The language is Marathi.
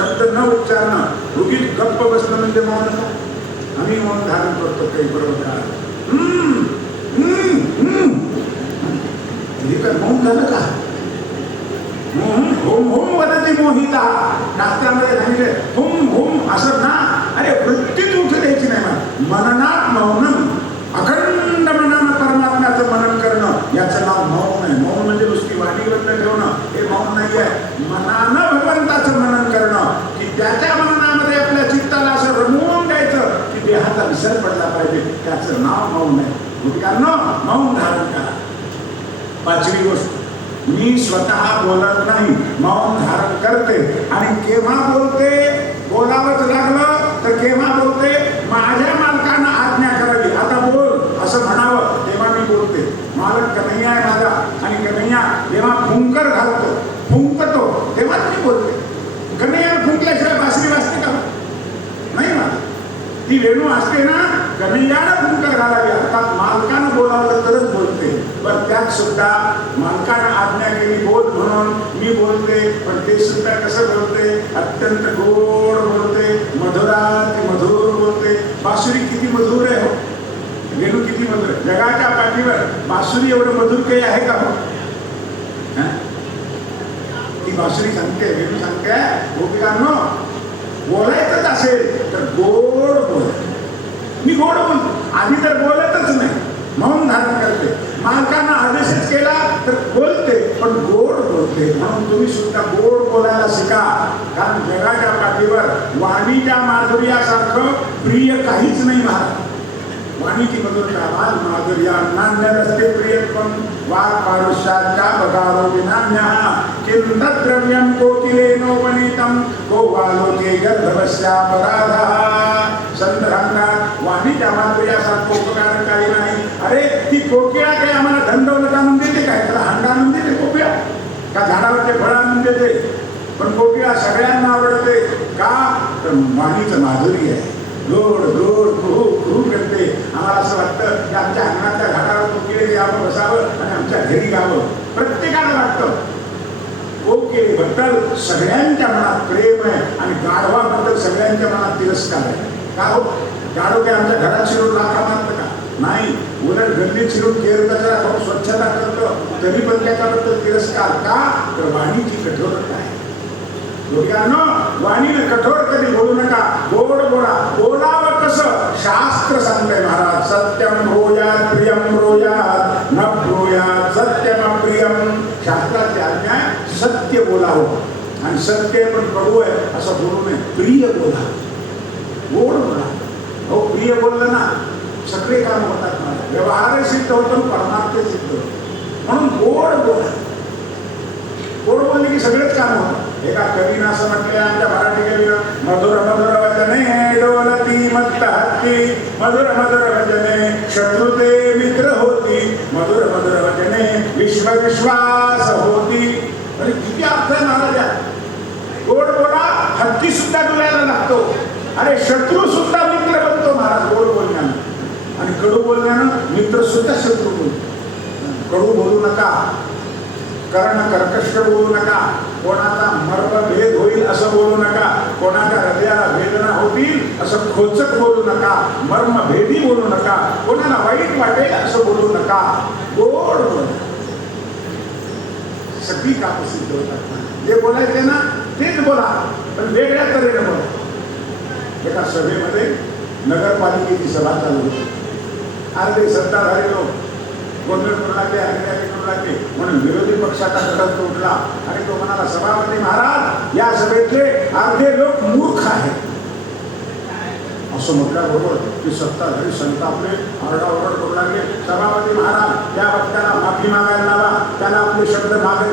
शब्द न उच्चारणं, उगीच गप्प बसणं म्हणजे मौन. आम्ही मौन धारण करतो काही बरोबर. हे काय मौन झालं का? होम होम वदती मोहिता, शास्त्रामध्ये सांगितले होम होम असं ना. अरे वृत्तीत उठू द्यायची नाही. मननात मौनम, अखंड मनानं परमात्म्याचं मनन करणं, याचं नाव मौन आहे. मौन म्हणजे नुसती वाणी बंद ठेवणं हे मौन नाही आहे. मनानं भगवंताचं मनन करणं, की त्याच्या मननामध्ये आपल्या चित्ताला असं रमवून द्यायचं की देहाचा विसर पडला पाहिजे, त्याचं नाव मौन आहे. गोपिकांनो, मौन धारण करा. पाचवी गोष्ट, मी स्वतः बोलत नाही, मौन धारण करते. आणि केव्हा बोलते? बोलावंच लागलं तर केव्हा बोलते? माझ्या मालकानं आज्ञा करावी, आता बोल असं म्हणावं तेव्हा मी बोलते. मालक कन्हैया आहे माझा, आणि कन्हैया जेव्हा फुंकर घालतो, फुंकतो, तेव्हाच मी बोलते. कन्हैया फुंकल्याशिवाय बासरी वाजते का? नाही ना. ती वेणू असते ना, कन्हैयानं फुंकर घालावी, अर्थात मालकानं बोलावलं तरच बोलते. पण त्यात सुद्धा मालकानं आज्ञा केली बोल म्हणून मी बोलते. पण ते सुद्धा कसं बोलते? अत्यंत गोड बोलते, मधुरात मधुर बोलते. बासुरी किती मधुर आहे हो, वेणू किती मधुर आहे. जगाच्या पाठीवर बासुरी एवढं मधुर काही आहे का हो? ती बासुरी सांगते, वेणू सांगते, गोपिकांनो बोलायचंच असेल तर गोड बोल. मी गोड बोलतो, आधी तर बोलतच नाही, मौन धारण करते. मालकांना आदेशच केला तर बोलते, पण गोड बोलते. म्हणून तुम्ही सुद्धा गोड बोलायला शिका. कारण जगाच्या पाठीवर वाणीच्या माधुर्यासारखं प्रिय काहीच नाही महाराज. वाणीची मधुरता, वाद माधुर्या नान्य रस्ते प्रियत्वम, वाद पारुष्याच्या बगारो विनान्य, किंतद्रव्यम कोकिलेनोपनीतम, गोवालोके गंधवस्यापराधः. संत सांगतात वाणीच्या माधुर्यासारखं उपकार काही नाही. अरे ती कोकिळा काही आम्हाला धनदौलत आणून देते काय? त्याला हंडा आणून देते कोकिळा का? झाडावरचे फळ आणून देते? पण कोकिळा सगळ्यांना आवडते का? तर वाणीचं माधुर्य आहे. गोड गोड कुहू कुहू करते. आम्हाला असं वाटतं की आमच्या अंगणाच्या झाडावर कोकिळे यावं, बसावं आणि आमच्या घरी यावं. प्रत्येकाला वाटतं. कोकिळेबद्दल सगळ्यांच्या मनात प्रेम आहे आणि गाढवाबद्दल सगळ्यांच्या मनात तिरस्कार आहे. का हो? गाढव ते आमच्या घरात शिरून लाथा मारतं का? नाही. उलट गल्लीत शिरून केर कचरा खाऊन स्वच्छता करतं, तरी पण त्याच्याबद्दल तिरस्कार का? तर वाणीची कठोरता आहे. लोकांनो, वाणीने कठोर कधी बोलू नका, गोड बोला. बोलावं कसं? शास्त्र सांगतंय महाराज, सत्यम ब्रूयात प्रियम ब्रूयात न ब्रूयात सत्यम अप्रियम. शास्त्राची आज्ञा आहे सत्य बोलावं, आणि सत्य पण कडू आहे असं बोलू नये. प्रिय बोला, गोड बोला. हो, प्रिय बोललं ना सगळे काम होतात मला. व्यवहार सिद्ध होतो, परमार्थ सिद्ध होतो. म्हणून गोड बोला. गोड बोलले की सगळेच काम होतं. एका कवीनं असं म्हटलंय, आमच्या मराठी कवीनं, मधुर मधुर वचने डोलती मत्त हत्ती, मधुर मधुर वचने शत्रुते मित्र होती, मधुर मधुर वचने विश्व विश्वास होती. अरे किती अर्थ आहे महाराजा. गोड बोला, हत्ती सुद्धा डोळ्याला लागतो. अरे शत्रू सुद्धा मित्र बनतो महाराज गोड बोलण्यानं. आणि कडू बोलण्यानं मित्र सुद्धा शत्रू बोलतो. कडू बोलू नका, कर्ण कर्कश बोलू नका, कोणाचा मर्मभेद होईल असं बोलू नका, कोणाच्या हृदयाला वेदना होतील असं खोचक बोलू नका, मर्मभेदी बोलू नका, कोणाला वाईट वाटेल असं बोलू नका. गोड बोला. सगळी कामं सिद्ध होतात. जे बोलायचे ना तेच बोला, पण वेगळ्या तऱ्हेने बोला. एका सभेमध्ये नगरपालिकेची सभा चालू होती. अर्धे सत्ताधारी लोक गोंधळ करू लागले, हंगामी करू लागले. म्हणून विरोधी पक्षाचा घटक उठला आणि तो म्हणाला, सभापती महाराज, या सभेतले अर्धे लोक मूर्ख आहेत. असं म्हटल्याबरोबर की सत्ताधारी संतापले, आरडाओरड करू लागले. सभापती महाराज, त्या वक्त्याला माफी मागायला लावा, त्याला आपले शब्द मागे